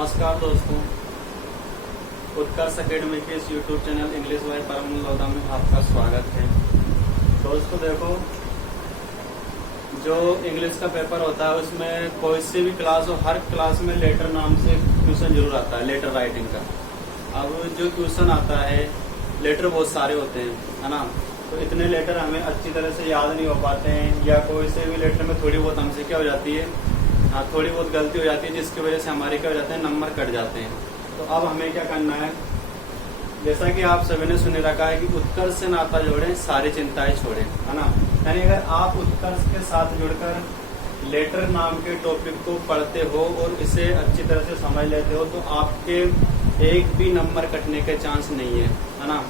नमस्कार दोस्तों, उत्कर्ष अकेडमी के इस यूट्यूब चैनल इंग्लिश बाय परम लौदा में आपका स्वागत है। दोस्तों देखो, जो इंग्लिश का पेपर होता है उसमें कोई सी भी क्लास हो, हर क्लास में लेटर नाम से क्वेश्चन जरूर आता है, लेटर राइटिंग का। अब जो क्वेश्चन आता है, लेटर बहुत सारे होते हैं, है ना। तो इतने लेटर हमें अच्छी तरह से याद नहीं हो पाते हैं, या कोई से भी लेटर में थोड़ी बहुत हमसे क्या हो जाती है, थोड़ी बहुत गलती हो जाती है, जिसकी वजह से हमारे क्या हो जाते हैं, नंबर कट जाते हैं। तो अब हमें क्या करना है, जैसा कि आप सभी ने सुन रखा है कि उत्कर्ष से नाता जोड़ें, सारी चिंताएं छोड़ें, है ना। यानी अगर आप उत्कर्ष के साथ जुड़कर लेटर नाम के टॉपिक को पढ़ते हो और इसे अच्छी तरह से समझ लेते हो, तो आपके एक भी नंबर कटने के चांस नहीं है ना।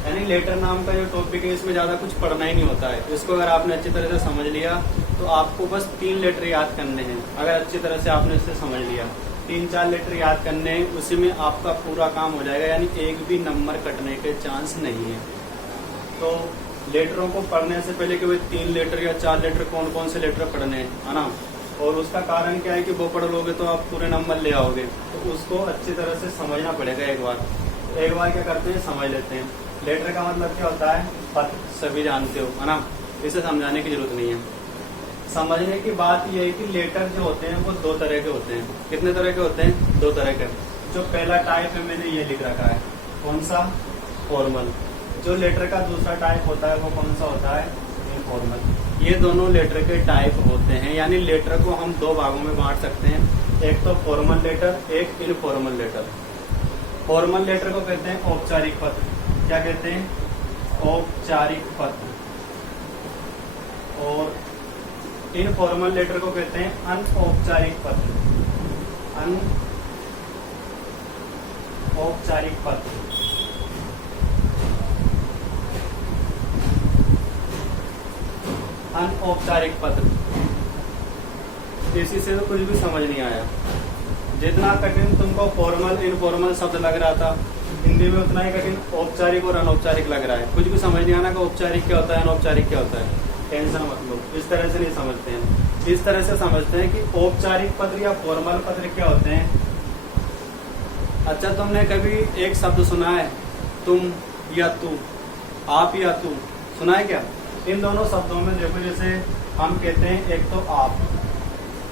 यानी लेटर नाम का जो टॉपिक है, इसमें ज्यादा कुछ पढ़ना ही नहीं होता है। इसको अगर आपने अच्छी तरह से समझ लिया तो आपको बस 3 लेटर याद करने हैं। अगर अच्छी तरह से आपने इसे समझ लिया, 3-4 लेटर याद करने हैं, उसी में आपका पूरा काम हो जाएगा। यानी एक भी नंबर कटने के चांस नहीं है। तो लेटरों को पढ़ने से पहले कि भाई 3 लेटर या 4 लेटर कौन कौन से लेटर पढ़ने हैं, है ना। और उसका कारण क्या है कि वो पढ़ लोगे तो आप पूरे नंबर ले आओगे। तो उसको अच्छी तरह से समझना पड़ेगा। एक बार क्या करते हैं, समझ लेते हैं। लेटर का मतलब क्या होता है, पत्र, सभी जानते हो, है ना। इसे समझाने की जरूरत नहीं है। समझने की बात यह है कि लेटर जो होते हैं वो 2 तरह के होते हैं। कितने तरह के होते हैं? 2 तरह के। जो पहला टाइप है, मैंने ये लिख रखा है, कौन सा? फॉर्मल। जो लेटर का दूसरा टाइप होता है वो कौन सा होता है? इनफॉर्मल। ये दोनों लेटर के टाइप होते हैं। यानी लेटर को हम 2 भागों में बांट सकते हैं, एक तो फॉर्मल लेटर, एक इनफॉर्मल लेटर। फॉर्मल लेटर को कहते हैं औपचारिक पत्र। क्या कहते हैं? औपचारिक पत्र। और इनफॉर्मल लेटर को कहते हैं अनौपचारिक पत्र। अनौपचारिक पत्र। अनौपचारिक पत्र। इसी से तो कुछ भी समझ नहीं आया। जितना कठिन तुमको फॉर्मल इनफॉर्मल शब्द लग रहा था हिंदी में, उतना ही कठिन औपचारिक और अनौपचारिक लग रहा है। कुछ भी समझ नहीं आना कि औपचारिक क्या होता है, अनौपचारिक क्या होता है। टेंशन मत लो, इस तरह से नहीं समझते हैं। इस तरह से समझते हैं कि औपचारिक पत्र या फॉर्मल पत्र क्या होते हैं। अच्छा, तुमने कभी एक शब्द सुना है, तुम या तू, आप या तू, सुना है क्या? इन दोनों शब्दों में देखो, जैसे हम कहते हैं एक तो आप,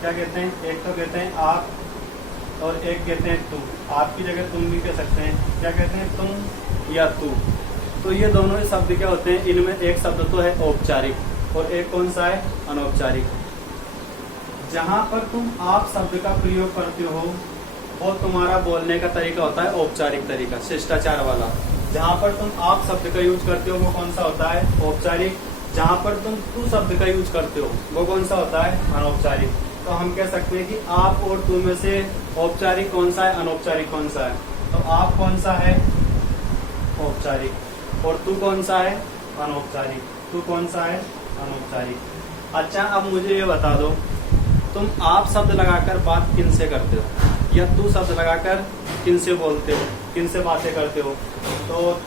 क्या कहते हैं? एक तो कहते हैं आप और एक कहते हैं तू। आपकी जगह तुम भी कह सकते हैं। क्या कहते हैं? तुम या तू। तो ये दोनों ही शब्द क्या होते हैं, इनमें एक शब्द तो है औपचारिक और एक कौन सा है? अनौपचारिक। जहां पर तुम आप शब्द का प्रयोग करते हो वो तुम्हारा बोलने का तरीका होता है औपचारिक तरीका, शिष्टाचार वाला। जहां पर तुम आप शब्द का यूज करते हो वो कौन सा होता है? औपचारिक। जहां पर तुम तू शब्द का यूज करते हो वो कौन सा होता है? अनौपचारिक। तो हम कह सकते हैं कि आप और तू में से औपचारिक कौन सा है, अनौपचारिक कौन सा है? तो आप कौन सा है? औपचारिक। और तू कौन सा है? अनौपचारिक। तू कौन सा है? अनौपचारिक। अच्छा, अब मुझे ये बता दो, तुम आप शब्द लगाकर बात किन से करते हो, या तू शब्द लगाकर किन से बोलते हो, किन से बातें करते हो? तो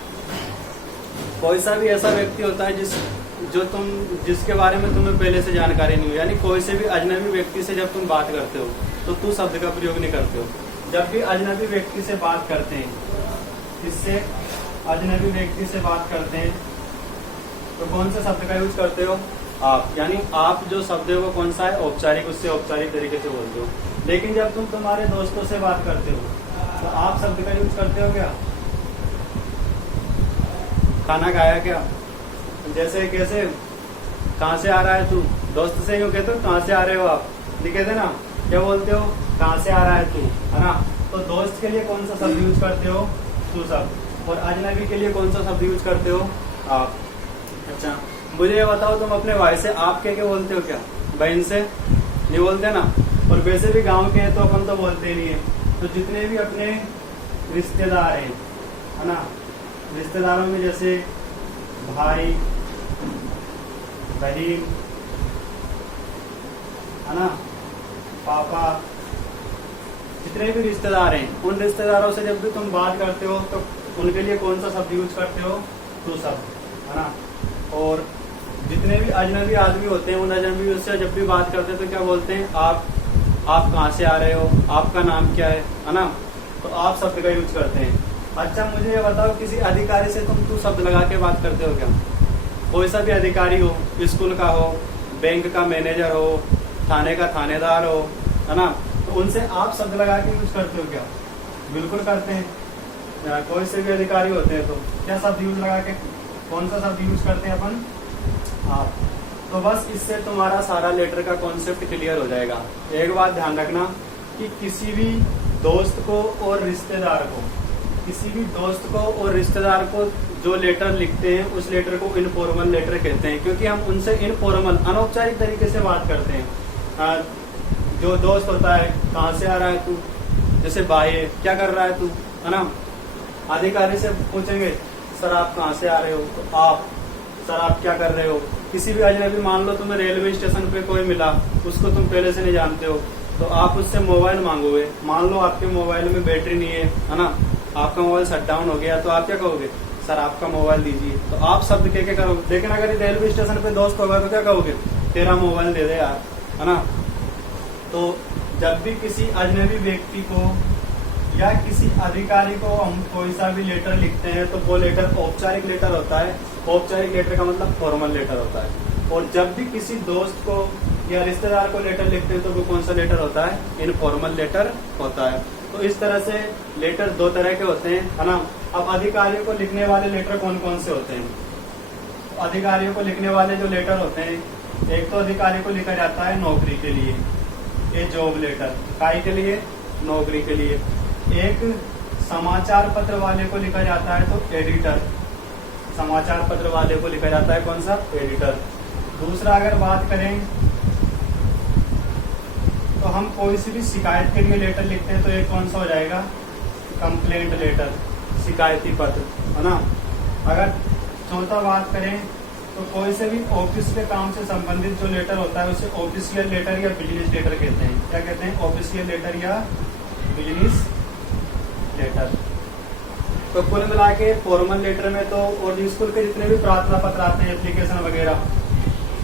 कोई सा भी ऐसा व्यक्ति होता है जिसके बारे में तुम्हें पहले से जानकारी नहीं हो। यानी कोई से भी अजनबी व्यक्ति से जब तुम बात करते हो तो तू शब्द का प्रयोग नहीं करते हो। जब भी अजनबी व्यक्ति से बात करते हैं, इससे अजनबी व्यक्ति से बात करते हैं, तो कौन से शब्द का यूज करते हो? आप। यानी आप जो शब्द है वो कौन सा है? औपचारिक। उससे औपचारिक तरीके से बोलते हो। लेकिन जब तुम तुम्हारे दोस्तों से बात करते हो तो आप शब्द का यूज करते हो क्या? खाना खाया क्या? जैसे कैसे, कहाँ से आ रहा है तू? दोस्त से यूँ कहते हो कहाँ से आ रहे हो आप, नहीं कहते ना। क्या बोलते हो? कहाँ से आ रहा है तू, है ना। तो दोस्त के लिए कौन सा शब्द यूज करते हो? तू शब्द। और अजनबी के लिए कौन सा शब्द यूज करते हो? आप। अच्छा, मुझे ये बताओ, तुम अपने भाई से आप के बोलते हो क्या? बहन से नहीं बोलते ना। और वैसे भी गाँव के हैं तो अपन तो बोलते नहीं है। तो जितने भी अपने रिश्तेदार हैं, है ना, रिश्तेदारों में जैसे भाई, बहन, है ना, पापा, जितने भी रिश्तेदार हैं, उन रिश्तेदारों से जब भी तुम बात करते हो तो उनके लिए कौन सा शब्द यूज करते हो? तू शब्द, है ना। और जितने भी अजनबी आदमी होते हैं, उन अजनबी से जब भी बात करते हैं तो क्या बोलते हैं? आप कहाँ से आ रहे हो, आपका नाम क्या है ना, तो आप शब्द का यूज करते हैं। अच्छा मुझे ये बताओ, किसी अधिकारी से तुम तू शब्द लगा के बात करते हो क्या? कोई सा भी अधिकारी हो, स्कूल का हो, बैंक का मैनेजर हो, थाने का थानेदार हो, है ना, तो उनसे आप शब्द लगा के यूज करते हो क्या? बिल्कुल करते हैं। कोई से भी अधिकारी होते हैं तो क्या शब्द यूज लगा के, कौन सा शब्द यूज करते हैं अपन? आप। तो बस इससे तुम्हारा सारा लेटर का कॉन्सेप्ट क्लियर हो जाएगा। एक बात ध्यान रखना कि किसी भी दोस्त को और रिश्तेदार को, किसी भी दोस्त को और रिश्तेदार को जो लेटर लिखते हैं उस लेटर को इनफॉर्मल लेटर कहते हैं, क्योंकि हम उनसे इनफॉर्मल अनौपचारिक तरीके से बात करते हैं। जो दोस्त होता है, कहाँ से आ रहा है तू, जैसे भाई है, क्या कर रहा है तू, है ना। अधिकारी से पूछेंगे सर आप कहाँ से आ रहे हो, तो आप, सर आप क्या कर रहे हो। किसी भी अजनबी, मान लो तुम्हें रेलवे स्टेशन पे कोई मिला, उसको तुम पहले से नहीं जानते हो, तो आप उससे मोबाइल मांगोगे। मान लो आपके मोबाइल में बैटरी नहीं है ना, आपका मोबाइल शट डाउन हो गया, तो आप क्या कहोगे? सर आपका मोबाइल दीजिए। तो आप शब्द कह के करोगे। लेकिन अगर रेलवे स्टेशन पे दोस्त होगा तो क्या कहोगे? तेरा मोबाइल दे दे यार, है ना। तो जब भी किसी अजनबी व्यक्ति को या किसी अधिकारी को हम कोई सा भी लेटर लिखते हैं तो वो लेटर औपचारिक लेटर होता है। औपचारिक लेटर का मतलब फॉर्मल लेटर होता है। और जब भी किसी दोस्त को या रिश्तेदार को लेटर लिखते हैं तो वो कौन सा लेटर होता है? इनफॉर्मल लेटर होता है। तो इस तरह से लेटर दो तरह के होते हैं, है ना। अब अधिकारियों को लिखने वाले लेटर कौन कौन से होते हैं? अधिकारियों को लिखने वाले जो लेटर होते हैं, एक तो अधिकारी को लिखा जाता है नौकरी के लिए, ये जॉब लेटर, काय के लिए? नौकरी के लिए। एक समाचार पत्र वाले को लिखा जाता है तो एडिटर, समाचार पत्र वाले को लिखा जाता है कौन सा? एडिटर। दूसरा अगर बात करें तो हम कोई सी भी शिकायत के लिए लेटर लिखते हैं तो एक कौन सा हो जाएगा? कंप्लेंट लेटर, शिकायती पत्र, है ना। अगर चौथा बात करें तो कोई से भी ऑफिस के काम से संबंधित जो लेटर होता है उसे ऑफिशियल लेटर या बिजनेस लेटर कहते हैं। क्या कहते हैं? ऑफिशियल लेटर या बिजनेस लेटर। तो कुल मिला के फॉर्मल लेटर में तो, और स्कूल के जितने भी प्रार्थना पत्र आते हैं, एप्लीकेशन वगैरह,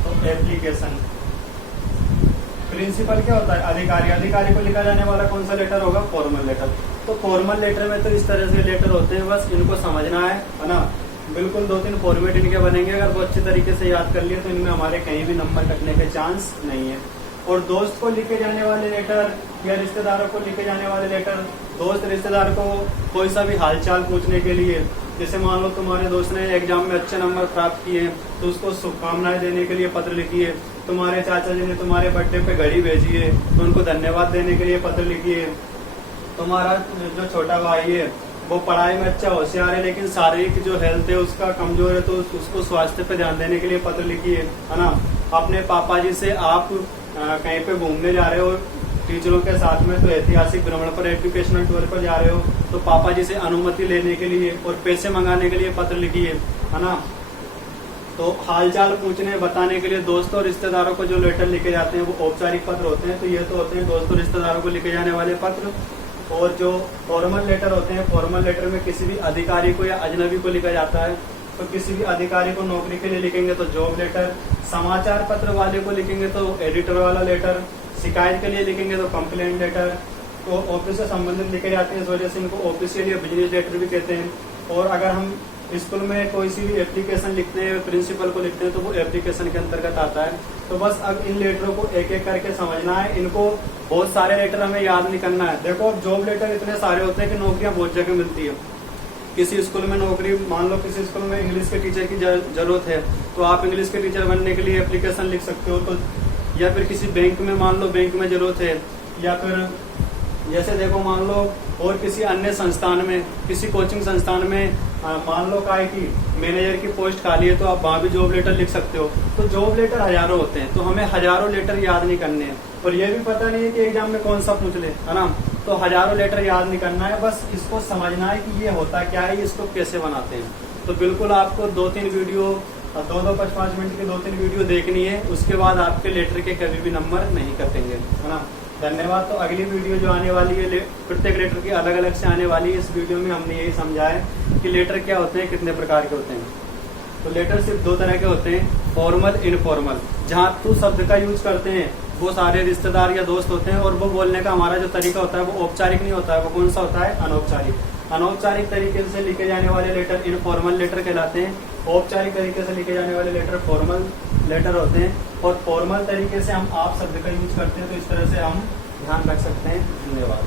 तो एप्लीकेशन। प्रिंसिपल क्या होता है? अधिकारी। अधिकारी को लिखा जाने वाला कौन सा लेटर होगा? Formal letter. तो फॉर्मल लेटर में तो इस तरह से लेटर होते हैं, बस इनको समझना है ना। बिल्कुल 2-3 फॉर्मेट इनके बनेंगे, अगर वो अच्छे तरीके से याद कर लिए तो इनमें हमारे कहीं भी नंबर कटने के चांस नहीं है। और दोस्त को लिखे जाने वाले लेटर या रिश्तेदारों को लिखे जाने वाले लेटर, दोस्त रिश्तेदार को कोई सा भी हालचाल पूछने के लिए, जैसे मान लो तुम्हारे दोस्त ने एग्जाम में अच्छे नंबर प्राप्त किए हैं तो उसको शुभकामनाएं देने के लिए पत्र लिखिए। तुम्हारे चाचा जी ने तुम्हारे बर्थडे पे घड़ी भेजी है तो उनको धन्यवाद देने के लिए पत्र लिखिए। तुम्हारा जो छोटा भाई है वो पढ़ाई में अच्छा होशियार है लेकिन शारीरिक जो हेल्थ है उसका कमजोर है, तो उसको स्वास्थ्य पे ध्यान देने के लिए पत्र लिखिए, है ना। अपने पापा जी से आप कहीं पे घूमने जा रहे हो टीचरों के साथ में, तो ऐतिहासिक भ्रमण पर, एजुकेशनल टूर पर जा रहे हो, तो पापा जी से अनुमति लेने के लिए और पैसे मंगाने के लिए पत्र लिखिए, है ना। तो हालचाल पूछने बताने के लिए दोस्तों और रिश्तेदारों को जो लेटर लिखे जाते हैं वो औपचारिक पत्र होते हैं। तो ये तो होते हैं दोस्तों रिश्तेदारों को लिखे जाने वाले पत्र। और जो फॉर्मल लेटर होते हैं, फॉर्मल लेटर में किसी भी अधिकारी को या अजनबी को लिखा जाता है। तो किसी भी अधिकारी को नौकरी के लिए लिखेंगे तो जॉब लेटर, समाचार पत्र वाले को लिखेंगे तो एडिटर वाला लेटर, शिकायत के लिए लिखेंगे तो कंप्लेंट लेटर। तो ऑफिस से संबंधित लिखे जाते हैं, इस वजह से इनको ऑफिशियल या बिजनेस लेटर भी कहते हैं। और अगर हम स्कूल में कोई सी भी एप्लीकेशन लिखते हैं, प्रिंसिपल को लिखते हैं, तो वो एप्लीकेशन के अंतर्गत आता है। तो बस अब इन लेटरों को एक एक करके समझना है। इनको बहुत सारे लेटर हमें याद नहीं करना है। देखो जॉब लेटर इतने सारे होते हैं कि नौकरियां बहुत जगह मिलती है। किसी स्कूल में नौकरी, मान लो किसी स्कूल में इंग्लिश के टीचर की जरूरत है तो आप इंग्लिश के टीचर बनने के लिए एप्लीकेशन लिख सकते हो। तो या फिर किसी बैंक में, मान लो बैंक में जरूरत है, या फिर जैसे देखो मान लो और किसी अन्य संस्थान में, किसी कोचिंग संस्थान में मान लो काय की मैनेजर की पोस्ट खाली है तो आप वहां भी जॉब लेटर लिख सकते हो। तो जॉब लेटर हजारों होते हैं, तो हमें हजारों लेटर याद नहीं करने हैं। और ये भी पता नहीं है कि एग्जाम में कौन सा पूछ ले, है ना। तो हजारों लेटर याद नहीं करना है, बस इसको समझना है कि ये होता क्या है, इसको कैसे बनाते हैं। तो बिल्कुल आपको 2-3 वीडियो, 2-2 5-5 मिनट की 2-3 वीडियो देखनी है, उसके बाद आपके लेटर के कभी भी नंबर नहीं कटेंगे, है ना। धन्यवाद। तो अगली वीडियो जो आने वाली है प्रत्येक लेटर की अलग अलग से आने वाली है। इस वीडियो में हमने यही समझा है कि लेटर क्या होते हैं, कितने प्रकार के होते हैं। तो लेटर सिर्फ 2 तरह के होते हैं, फॉर्मल, इनफॉर्मल। जहाँ टू शब्द का यूज करते हैं वो सारे रिश्तेदार या दोस्त होते हैं, और वो बोलने का हमारा जो तरीका होता है वो औपचारिक नहीं होता है, वो कौन सा होता है, अनौपचारिक। अनौपचारिक तरीके से लिखे जाने वाले लेटर इनफॉर्मल लेटर कहलाते हैं। औपचारिक तरीके से लिखे जाने वाले लेटर फॉर्मल लेटर होते हैं। और फॉर्मल तरीके से हम आप शब्द का यूज करते हैं, तो इस तरह से हम ध्यान रख सकते हैं। धन्यवाद।